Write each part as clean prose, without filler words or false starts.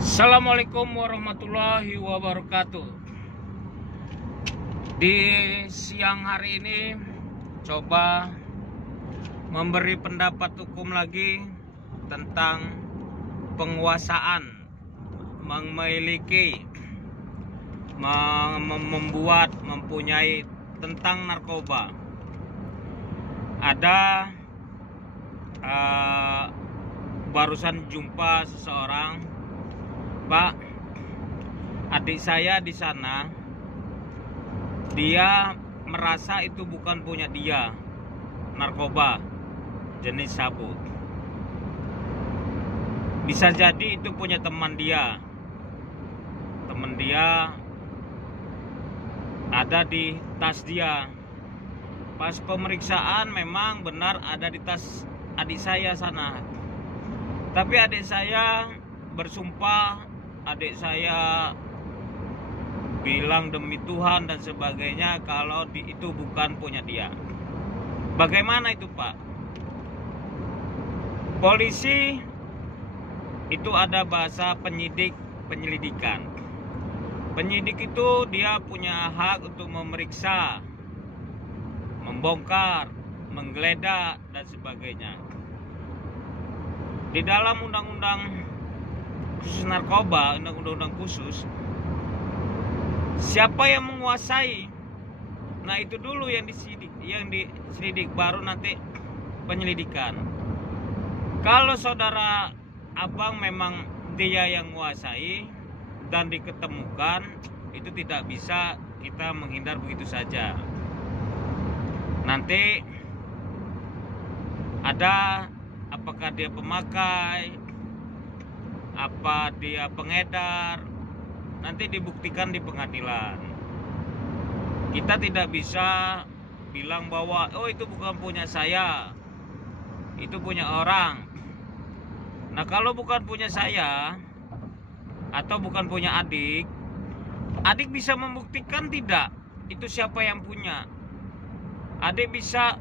Assalamualaikum warahmatullahi wabarakatuh. Di siang hari ini coba memberi pendapat hukum lagi tentang penguasaan, memiliki, membuat, mempunyai tentang narkoba. Ada barusan jumpa seseorang, Pak, adik saya di sana, dia merasa itu bukan punya dia, narkoba jenis sabu. Bisa jadi itu punya teman dia. Teman dia ada di tas dia. Pas pemeriksaan memang benar ada di tas adik saya sana. Tapi adik saya bersumpah, adik saya bilang demi Tuhan dan sebagainya kalau itu bukan punya dia. Bagaimana itu, Pak? Polisi itu ada bahasa penyelidikan. Penyidik itu dia punya hak untuk memeriksa, membongkar, menggeledah dan sebagainya. Di dalam undang-undang khusus narkoba, undang-undang khusus, siapa yang menguasai, nah itu dulu yang diselidik, baru nanti penyelidikan. Kalau saudara abang memang dia yang menguasai dan diketemukan, itu tidak bisa kita menghindar begitu saja. Nanti ada apakah dia pemakai, apa dia pengedar, nanti dibuktikan di pengadilan. Kita tidak bisa bilang bahwa oh itu bukan punya saya, itu punya orang. Nah kalau bukan punya saya atau bukan punya adik bisa membuktikan tidak itu siapa yang punya. Adik bisa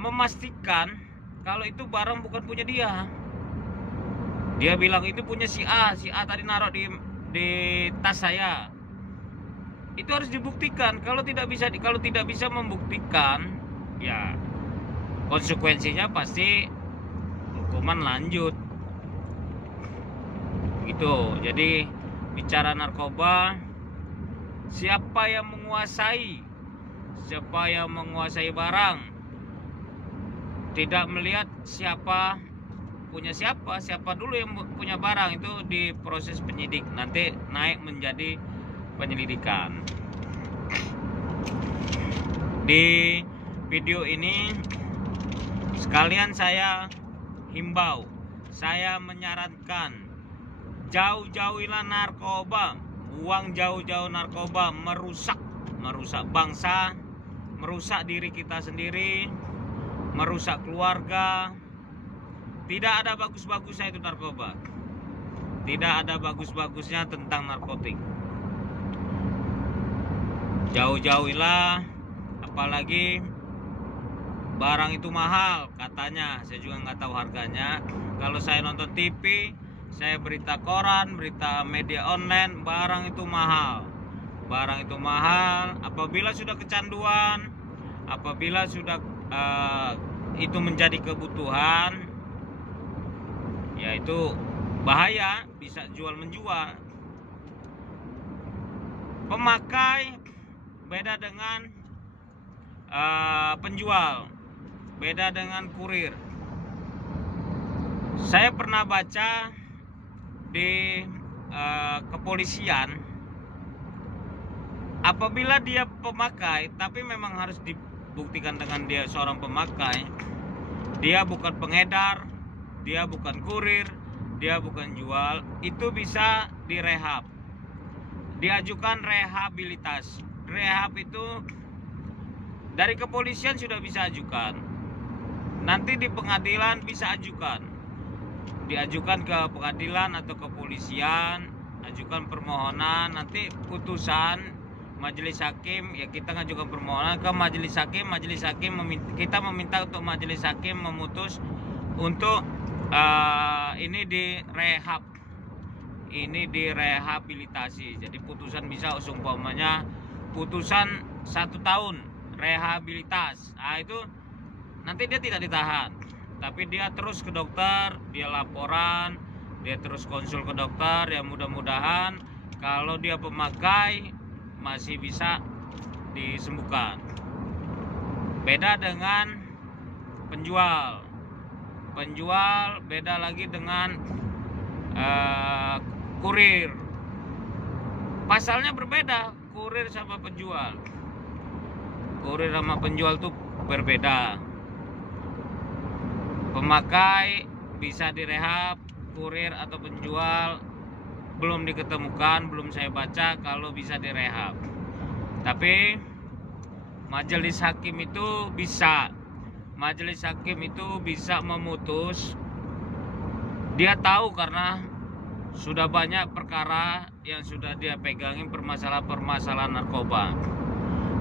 memastikan kalau itu barang bukan punya dia. Dia bilang itu punya si A tadi naruh di tas saya. Itu harus dibuktikan. Kalau tidak bisa membuktikan, ya konsekuensinya pasti hukuman lanjut. Gitu. Jadi bicara narkoba, siapa yang menguasai barang, tidak melihat siapa dulu yang punya barang, itu di proses penyidik, nanti naik menjadi penyelidikan. Di video ini sekalian saya himbau, saya menyarankan jauh-jauhilah narkoba, buang jauh-jauh narkoba, merusak bangsa, merusak diri kita sendiri, merusak keluarga. Tidak ada bagus-bagusnya itu narkoba. Tidak ada bagus-bagusnya tentang narkotik. Jauh-jauhilah, apalagi barang itu mahal katanya. Saya juga nggak tahu harganya. Kalau saya nonton TV, saya berita koran, berita media online, barang itu mahal. Barang itu mahal. Apabila sudah kecanduan, apabila sudah itu menjadi kebutuhan, ya itu bahaya, bisa jual menjual. Pemakai beda dengan penjual, beda dengan kurir. Saya pernah baca di kepolisian, apabila dia pemakai, tapi memang harus dibuktikan dengan dia seorang pemakai, dia bukan pengedar, dia bukan kurir, dia bukan jual, itu bisa direhab, diajukan rehabilitas. Rehab itu dari kepolisian sudah bisa ajukan, nanti di pengadilan bisa ajukan, diajukan ke pengadilan atau kepolisian, ajukan permohonan, nanti putusan majelis hakim, ya kita ngajukan permohonan ke majelis hakim, kita meminta untuk majelis hakim memutus untuk ini direhab. ini direhabilitasi. Jadi putusan bisa umpamanya putusan 1 tahun rehabilitas. Nah itu nanti dia tidak ditahan, tapi dia terus ke dokter, dia laporan, dia terus konsul ke dokter. Ya mudah-mudahan kalau dia pemakai masih bisa disembuhkan. Beda dengan penjual. Penjual beda lagi dengan kurir. Pasalnya berbeda, kurir sama penjual. Kurir sama penjual tuh berbeda. Pemakai bisa direhab, kurir atau penjual belum diketemukan, belum saya baca kalau bisa direhab. Tapi majelis hakim itu bisa. Majelis hakim itu bisa memutus. Dia tahu karena sudah banyak perkara yang sudah dia pegangin, permasalahan-permasalahan narkoba,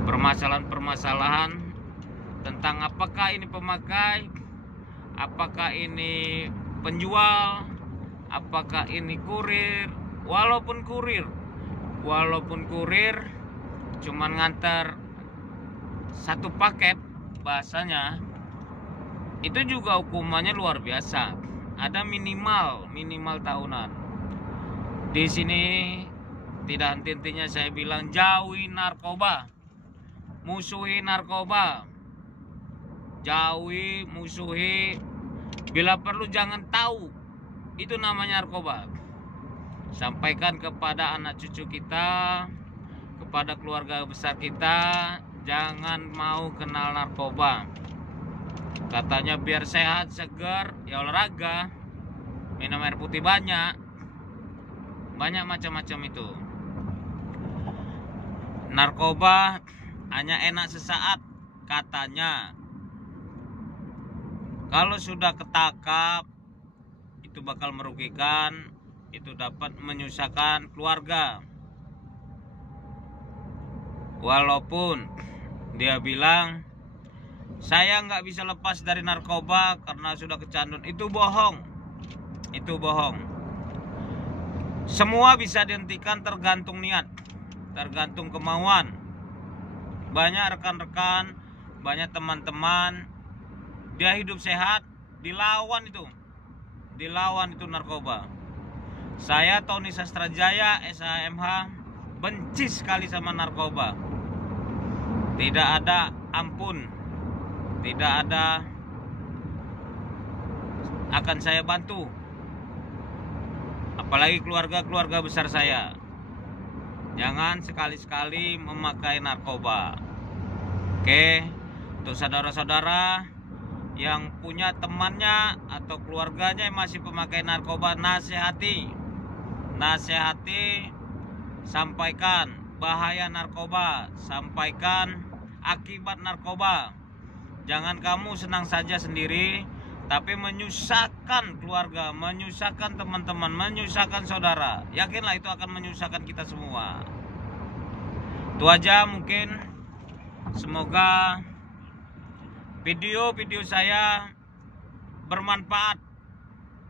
permasalahan-permasalahan tentang apakah ini pemakai, apakah ini penjual, apakah ini kurir. Walaupun kurir cuman ngantar 1 paket, bahasanya itu juga hukumannya luar biasa. Ada minimal tahunan. Di sini tidak henti-hentinya saya bilang, jauhi narkoba, musuhi narkoba, jauhi, musuhi, bila perlu jangan tahu itu namanya narkoba. Sampaikan kepada anak cucu kita, kepada keluarga besar kita, jangan mau kenal narkoba. Katanya biar sehat, segar, ya olahraga, minum air putih banyak macam-macam itu. Narkoba hanya enak sesaat katanya. Kalau sudah ketangkap itu bakal merugikan, itu dapat menyusahkan keluarga. Walaupun dia bilang saya nggak bisa lepas dari narkoba karena sudah kecanduan, itu bohong. Itu bohong. Semua bisa dihentikan tergantung niat, tergantung kemauan. Banyak rekan-rekan, banyak teman-teman, dia hidup sehat, dilawan itu narkoba. Saya Tony Sastrajaya, SHMH, benci sekali sama narkoba. Tidak ada ampun, tidak ada akan saya bantu. Apalagi keluarga besar saya. Jangan sekali-sekali memakai narkoba. Oke, untuk saudara-saudara yang punya temannya atau keluarganya yang masih pemakai narkoba, nasihati, sampaikan bahaya narkoba, sampaikan akibat narkoba. Jangan kamu senang saja sendiri, tapi menyusahkan keluarga, menyusahkan teman-teman, menyusahkan saudara. Yakinlah itu akan menyusahkan kita semua. Itu aja mungkin. Semoga video-video saya bermanfaat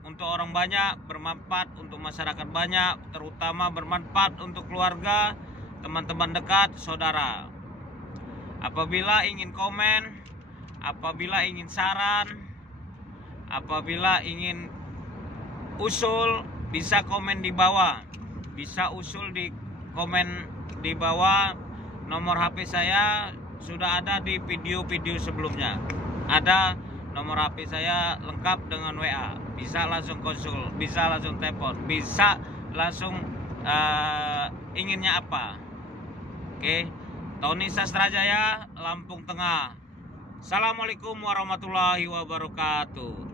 untuk orang banyak, bermanfaat untuk masyarakat banyak, terutama bermanfaat untuk keluarga, teman-teman dekat, saudara. Apabila ingin komen, apabila ingin saran, apabila ingin usul, bisa komen di bawah. Bisa usul di komen di bawah. Nomor HP saya sudah ada di video-video sebelumnya. Ada nomor HP saya lengkap dengan WA. Bisa langsung konsul, bisa langsung telepon, bisa langsung inginnya apa. Oke, Tony Sastrajaya, Lampung Tengah. Assalamualaikum warahmatullahi wabarakatuh.